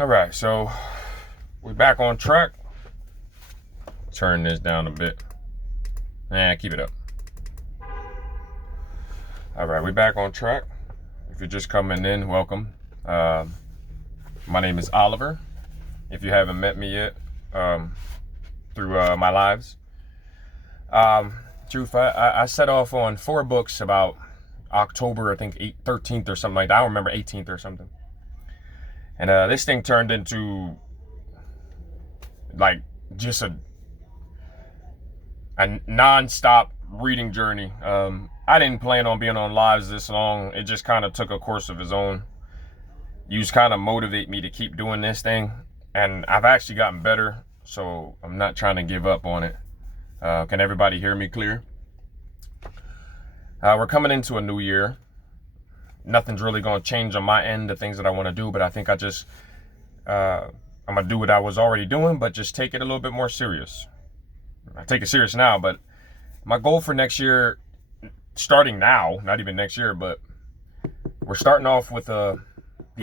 All right, so we're back on track. Turn this down a bit. Keep it up. All right, we're back on track. If you're just coming in, welcome. My name is Oliver. If you haven't met me yet, through my lives. Truth, I set off on 4 books about October, I think 13th or something like that. I don't remember, 18th or something. And this thing turned into like just a non-stop reading journey. I didn't plan on being on lives this long. It just kind of took a course of its own. You just kind of motivate me to keep doing this thing. And I've actually gotten better, so I'm not trying to give up on it. Can everybody hear me clear? We're coming into a new year. Nothing's really going to change on my end, the things that I want to do, but I think I'm going to do what I was already doing, but just take it a little bit more serious. I take it serious now, but my goal for next year, starting now, not even next year, but we're starting off with The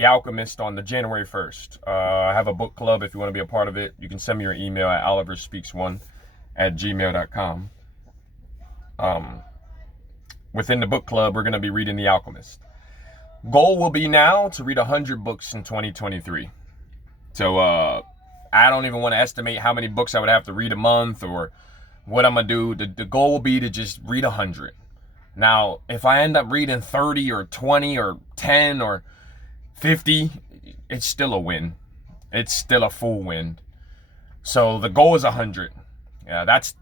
Alchemist on the January 1st. I have a book club. If you want to be a part of it, you can send me your email at oliverspeaks1@gmail.com. Within the book club, we're going to be reading The Alchemist. Goal will be now to read 100 books in 2023. So I don't even want to estimate how many books I would have to read a month or what I'm going to do. The goal will be to just read 100. Now, if I end up reading 30 or 20 or 10 or 50, it's still a win. It's still a full win. So the goal is 100. Yeah, that's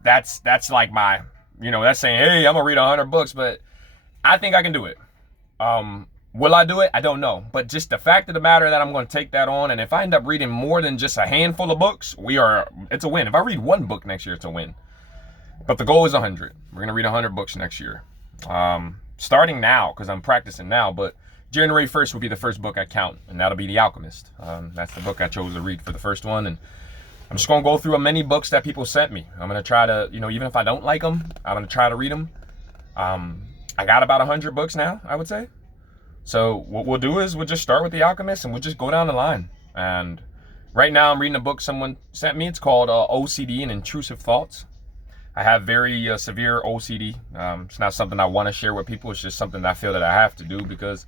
like my, that's saying, hey, I'm going to read 100 books, but I think I can do it. Will I do it? I don't know. But just the fact of the matter that I'm going to take that on, and if I end up reading more than just a handful of books, it's a win. If I read 1 book next year, it's a win. But the goal is 100. We're going to read 100 books next year. Starting now, because I'm practicing now, but January 1st will be the first book I count, and that'll be The Alchemist. That's the book I chose to read for the first one, and I'm just going to go through many books that people sent me. I'm going to try to, even if I don't like them, I'm going to try to read them. I got about 100 books now, I would say. So what we'll do is we'll just start with The Alchemist and we'll just go down the line. And right now I'm reading a book someone sent me. It's called OCD and Intrusive Thoughts. I have very severe OCD. It's not something I want to share with people. It's just something that I feel that I have to do because,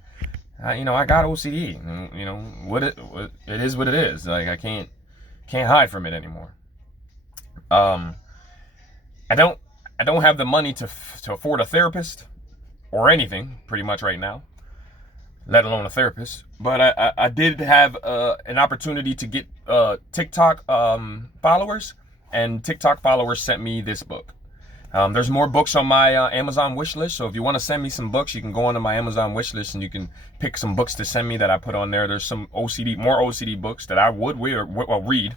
I got OCD. And, it is what it is. Like I can't hide from it anymore. I don't have the money to afford a therapist or anything pretty much right now, let alone a therapist. But I did have an opportunity to get TikTok followers, and TikTok followers sent me this book. There's more books on my Amazon wish list, so if you want to send me some books, you can go onto my Amazon wish list and you can pick some books to send me that I put on there. There's some more OCD books that I would read.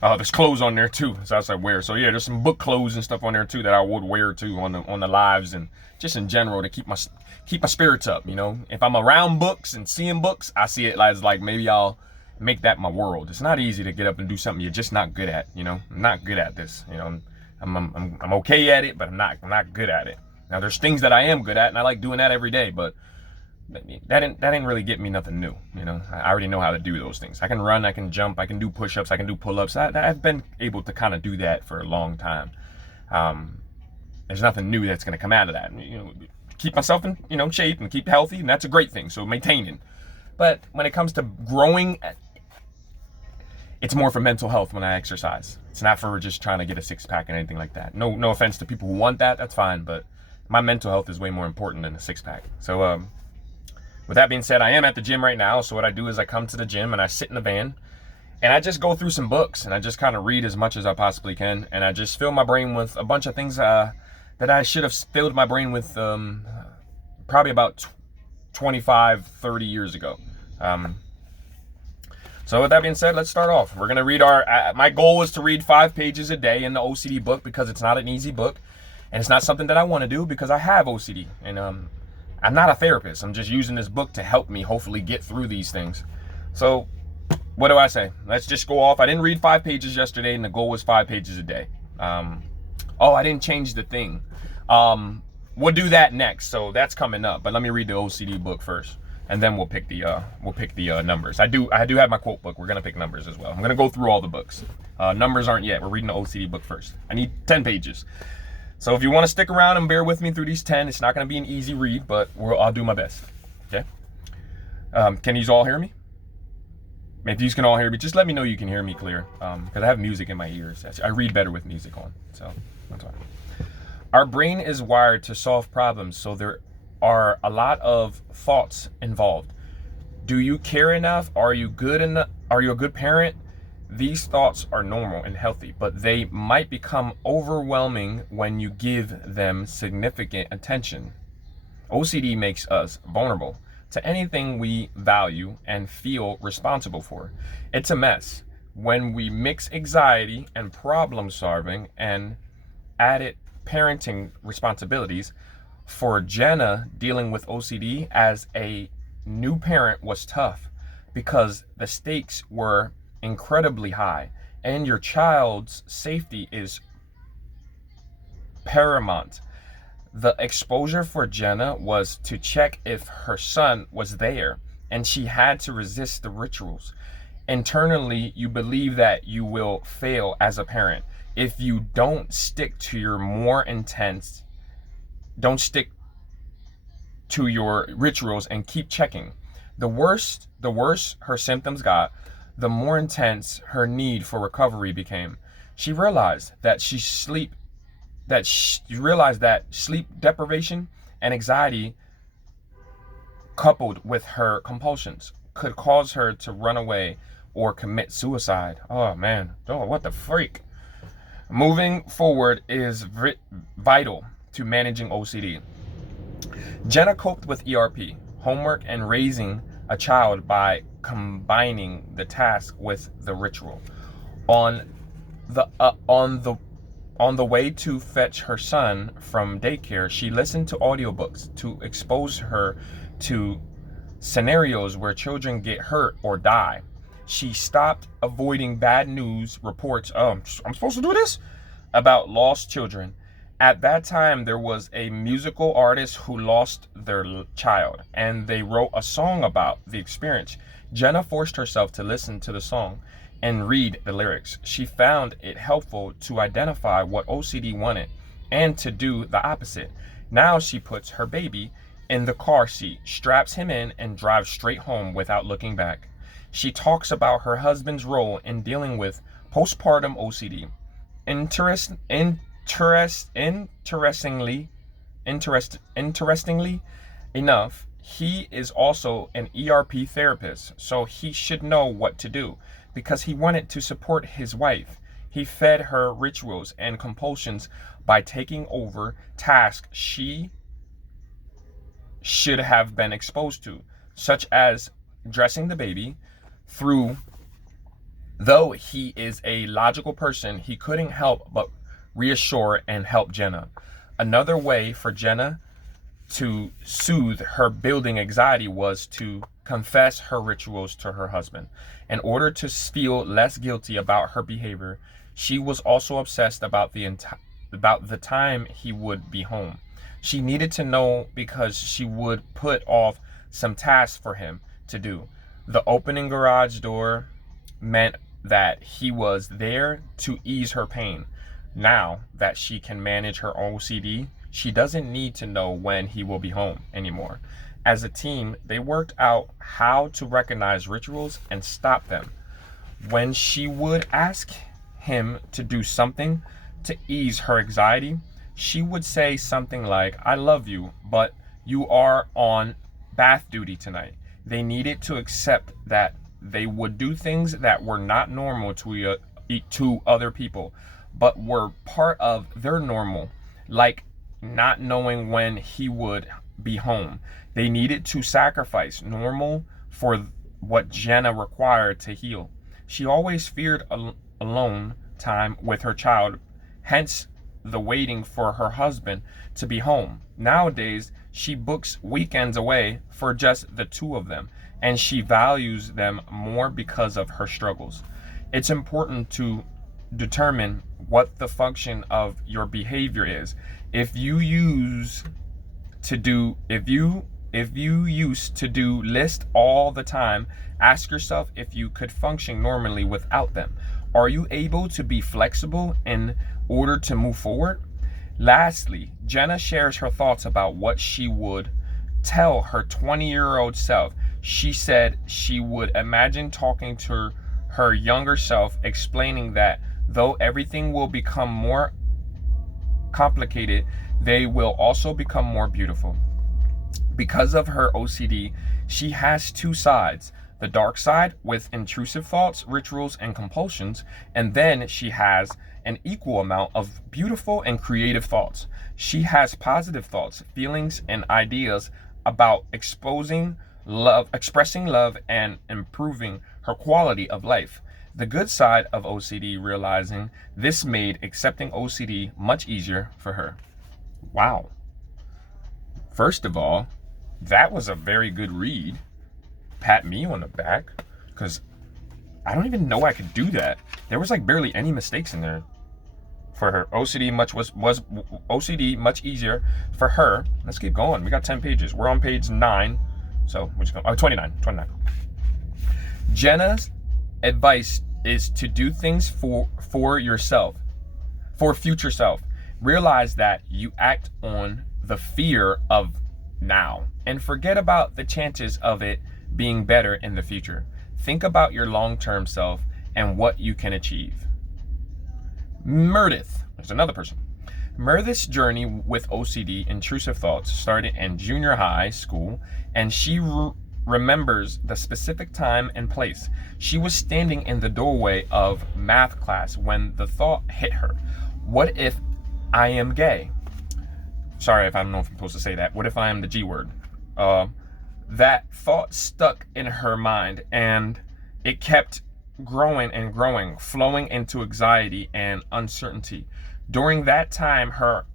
There's clothes on there too, so I said wear. So yeah, there's some book clothes and stuff on there too that I would wear too on the lives and just in general to keep my spirits up. If I'm around books and seeing books, I see it as like maybe I'll make that my world. It's not easy to get up and do something you're just not good at. I'm not good at this. I'm okay at it, but I'm not good at it. Now there's things that I am good at, and I like doing that every day, but that didn't really get me nothing new. I already know how to do those things. I can run, I can jump, I can do push-ups, I can do pull-ups. I've been able to kind of do that for a long time. There's nothing new that's going to come out of that. Keep myself in shape and keep healthy, and that's a great thing. So maintaining. But when it comes to growing, it's more for mental health when I exercise. It's not for just trying to get a six-pack and anything like that. No offense to people who want that. That's fine, but my mental health is way more important than a six-pack. So with that being said, I am at the gym right now. So what I do is I come to the gym and I sit in the van and I just go through some books and I just kind of read as much as I possibly can. And I just fill my brain with a bunch of things that I should have filled my brain with probably about 25, 30 years ago. So with that being said, let's start off. We're going to read my goal is to read 5 pages a day in the OCD book because it's not an easy book. And it's not something that I want to do because I have OCD. And I'm not a therapist. I'm just using this book to help me hopefully get through these things. So what do I say? Let's just go off. I didn't read 5 pages yesterday, and the goal was 5 pages a day. I didn't change the thing. We'll do that next. So that's coming up. But let me read the OCD book first. and then we'll pick the numbers. I do have my quote book. We're gonna pick numbers as well. I'm gonna go through all the books. Numbers aren't yet. We're reading the OCD book first. I need 10 pages. So if you want to stick around and bear with me through these 10, it's not gonna be an easy read, but I'll do my best. Okay. Can you all hear me? If you can all hear me, just let me know you can hear me clear, because I have music in my ears. I read better with music on, so that's why. Our brain is wired to solve problems, so there are a lot of thoughts involved. Do you care enough? Are you good enough? Are you a good parent? These thoughts are normal and healthy, but they might become overwhelming when you give them significant attention. OCD makes us vulnerable to anything we value and feel responsible for. It's a mess when we mix anxiety and problem solving and added parenting responsibilities. For Jenna, dealing with OCD as a new parent was tough because the stakes were incredibly high and your child's safety is paramount. The exposure for Jenna was to check if her son was there, and she had to resist the rituals. Internally, you believe that you will fail as a parent if you don't stick to your rituals and keep checking. The worse her symptoms got, the more intense her need for recovery became. She realized that sleep deprivation and anxiety coupled with her compulsions could cause her to run away or commit suicide. Oh man, what the freak. Moving forward is vital to managing OCD. Jenna coped with ERP, homework, and raising a child by combining the task with the ritual. On the way to fetch her son from daycare, she listened to audiobooks to expose her to scenarios where children get hurt or die. She stopped avoiding bad news reports. I'm supposed to do this? About lost children. At that time, there was a musical artist who lost their child, and they wrote a song about the experience. Jenna forced herself to listen to the song and read the lyrics. She found it helpful to identify what OCD wanted and to do the opposite. Now she puts her baby in the car seat, straps him in, and drives straight home without looking back. She talks about her husband's role in dealing with postpartum OCD. Interestingly enough, he is also an ERP therapist, so he should know what to do. Because he wanted to support his wife, he fed her rituals and compulsions by taking over tasks she should have been exposed to, such as dressing the baby. Though he is a logical person, he couldn't help but reassure and help Jenna. Another way for Jenna to soothe her building anxiety was to confess her rituals to her husband. In order to feel less guilty about her behavior, she was also obsessed about the time he would be home. She needed to know because she would put off some tasks for him to do. The opening garage door meant that he was there to ease her pain. Now that she can manage her OCD, she doesn't need to know when he will be home anymore. As a team, they worked out how to recognize rituals and stop them. When she would ask him to do something to ease her anxiety, she would say something like, "I love you, but you are on bath duty tonight." They needed to accept that they would do things that were not normal to other people, but were part of their normal, like not knowing when he would be home. They needed to sacrifice normal for what Jenna required to heal. She always feared alone time with her child, hence the waiting for her husband to be home. Nowadays, she books weekends away for just the two of them, and she values them more because of her struggles. It's important to determine what the function of your behavior is. If you If you used to do lists all the time, ask yourself if you could function normally without them. Are you able to be flexible in order to move forward? Lastly, Jenna shares her thoughts about what she would tell her 20-year-old self. She said she would imagine talking to her younger self, explaining that though everything will become more complicated, they will also become more beautiful. Because of her OCD, she has two sides: the dark side with intrusive thoughts, rituals, and compulsions, and then she has an equal amount of beautiful and creative thoughts. She has positive thoughts, feelings, and ideas about expressing love, and improving her quality of life. The good side of OCD, realizing this made accepting OCD much easier for her. Wow. First of all, that was a very good read. Pat me on the back, because I don't even know I could do that. There was like barely any mistakes in there. For her, OCD was OCD much easier for her. Let's keep going. We got 10 pages. We're on page 9. So we're just going, 29. Jenna's advice is to do things for yourself, for future self. Realize that you act on the fear of now and forget about the chances of it being better in the future. Think about your long-term self and what you can achieve. Meredith, there's another person. Meredith's journey with OCD, intrusive thoughts, started in junior high school, and she remembers the specific time and place. She was standing in the doorway of math class when the thought hit her: what if I am gay? Sorry if I don't know if I'm supposed to say that. What if I am the G word? That thought stuck in her mind, and it kept growing and growing, flowing into anxiety and uncertainty. During that time, her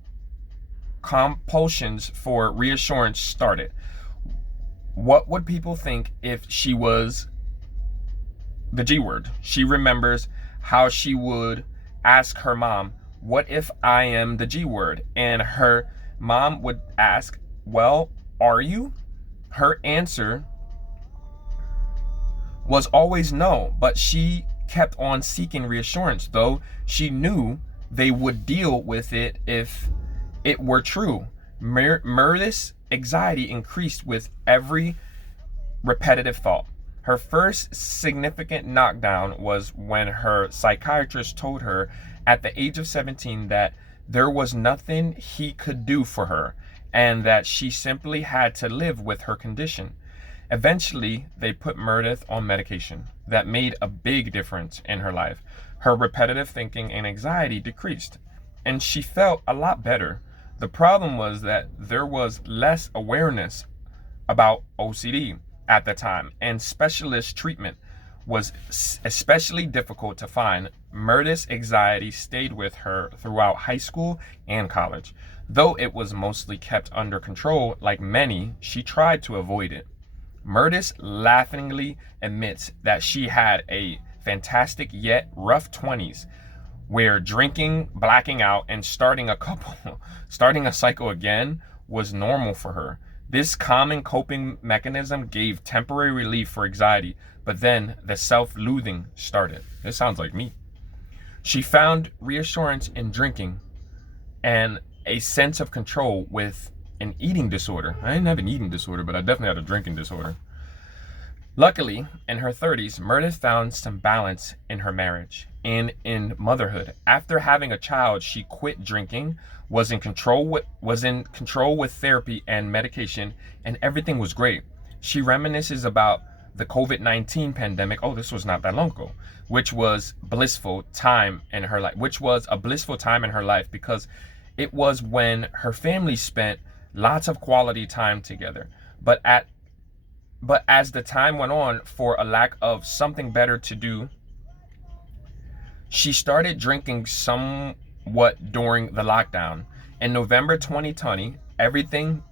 compulsions for reassurance started. What would people think if she was the G word? She remembers how she would ask her mom, what if I am the G word? And her mom would ask, well, are you? Her answer was always no, but she kept on seeking reassurance, though she knew they would deal with it if it were true. Meredith's anxiety increased with every repetitive thought. Her first significant knockdown was when her psychiatrist told her at the age of 17 that there was nothing he could do for her and that she simply had to live with her condition. Eventually, they put Meredith on medication that made a big difference in her life. Her repetitive thinking and anxiety decreased, and she felt a lot better. The problem was that there was less awareness about OCD at the time, and specialist treatment was especially difficult to find. Meredith's anxiety stayed with her throughout high school and college. Though it was mostly kept under control, like many, she tried to avoid it. Meredith laughingly admits that she had a fantastic yet rough 20s, where drinking, blacking out, and starting a cycle again was normal for her. This common coping mechanism gave temporary relief for anxiety, but then the self-loathing started. This sounds like me. She found reassurance in drinking and a sense of control with an eating disorder. I didn't have an eating disorder, but I definitely had a drinking disorder. Luckily, in her 30s, Meredith found some balance in her marriage and in motherhood. After having a child, she quit drinking, was in control with therapy and medication, and everything was great. She reminisces about the COVID-19 pandemic. Oh, this was not that long ago, which was a blissful time in her life because it was when her family spent lots of quality time together. But as the time went on, for a lack of something better to do, she started drinking somewhat during the lockdown. In November 2020, everything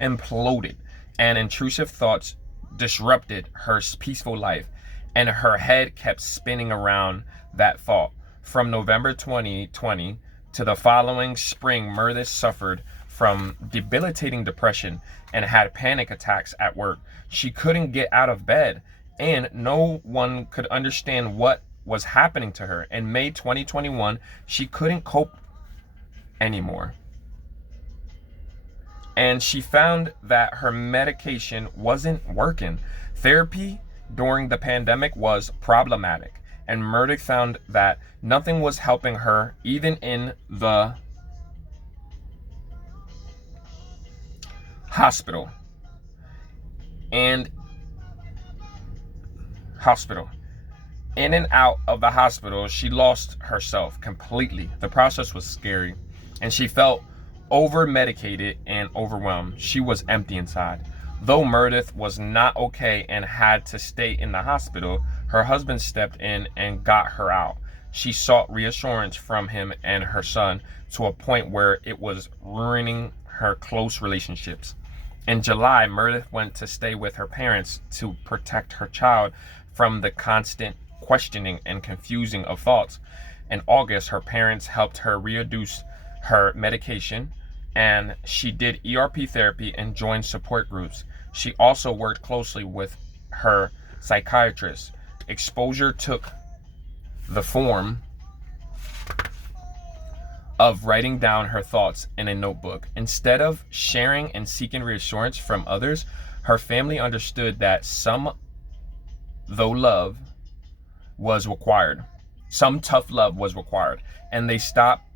imploded and intrusive thoughts disrupted her peaceful life, and her head kept spinning around that thought. From November 2020 to the following spring, Meredith suffered from debilitating depression and had panic attacks at work. She couldn't get out of bed, and no one could understand what was happening to her. In May 2021, she couldn't cope anymore. And she found that her medication wasn't working. Therapy during the pandemic was problematic, and Murdoch found that nothing was helping her, even in the hospital. In and out of the hospital, she lost herself completely. The process was scary, and she felt over-medicated and overwhelmed. She was empty inside. Though Meredith was not okay and had to stay in the hospital, her husband stepped in and got her out. She sought reassurance from him and her son to a point where it was ruining her close relationships. In July, Meredith went to stay with her parents to protect her child from the constant questioning and confusing of thoughts. In August, her parents helped her reduce her medication, and she did ERP therapy and joined support groups. She also worked closely with her psychiatrist. Exposure took the form of writing down her thoughts in a notebook. Instead of sharing and seeking reassurance from others, her family understood that some tough love was required, and they stopped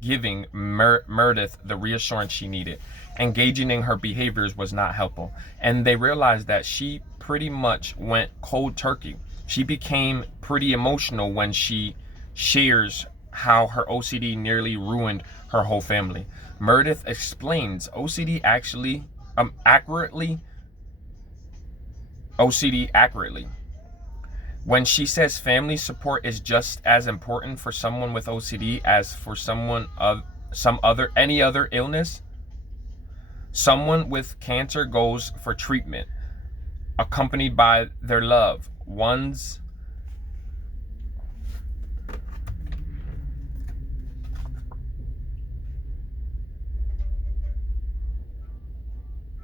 giving Meredith the reassurance she needed. Engaging in her behaviors was not helpful, and they realized that she pretty much went cold turkey. She became pretty emotional when she shares how her OCD nearly ruined her whole family. Meredith explains OCD accurately. When she says family support is just as important for someone with OCD as for someone of any other illness. Someone with cancer goes for treatment, accompanied by their loved ones.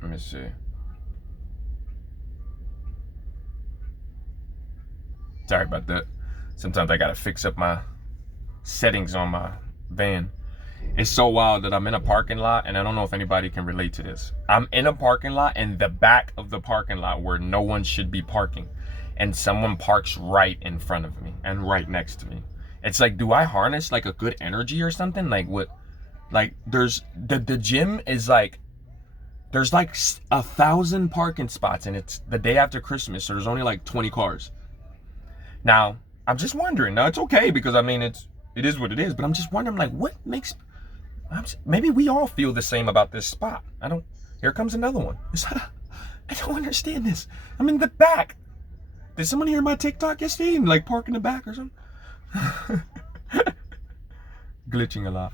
Let me see. Sorry about that. Sometimes I gotta fix up my settings on my van. It's so wild that I'm in a parking lot, and I don't know if anybody can relate to this. I'm in a parking lot in the back of the parking lot where no one should be parking, and someone parks right in front of me and right next to me. It's like, do I harness like a good energy or something? Like what? Like there's the gym is like, there's like 1,000 parking spots, and it's the day after Christmas, so there's only like 20 cars. Now, I'm just wondering. Now, it's okay because I mean, it is what it is. But I'm just wondering, like, what makes? Maybe we all feel the same about this spot. Here comes another one. I don't understand this. I'm in the back. Did someone hear my TikTok yesterday and like park in the back or something? Glitching a lot.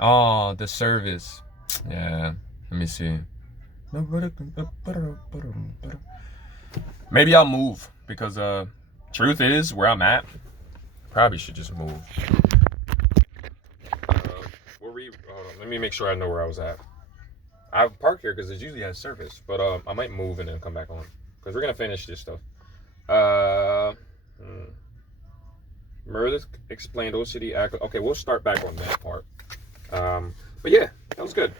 Oh, the service. Yeah. Let me see. Maybe I'll move because truth is, where I'm at, probably should just move. Hold on, let me make sure I know where I was at. I parked here because it usually has service, but I might move and then come back on because we're gonna finish this stuff. Meredith explained OCD. Okay, we'll start back on that part. But yeah, that was good.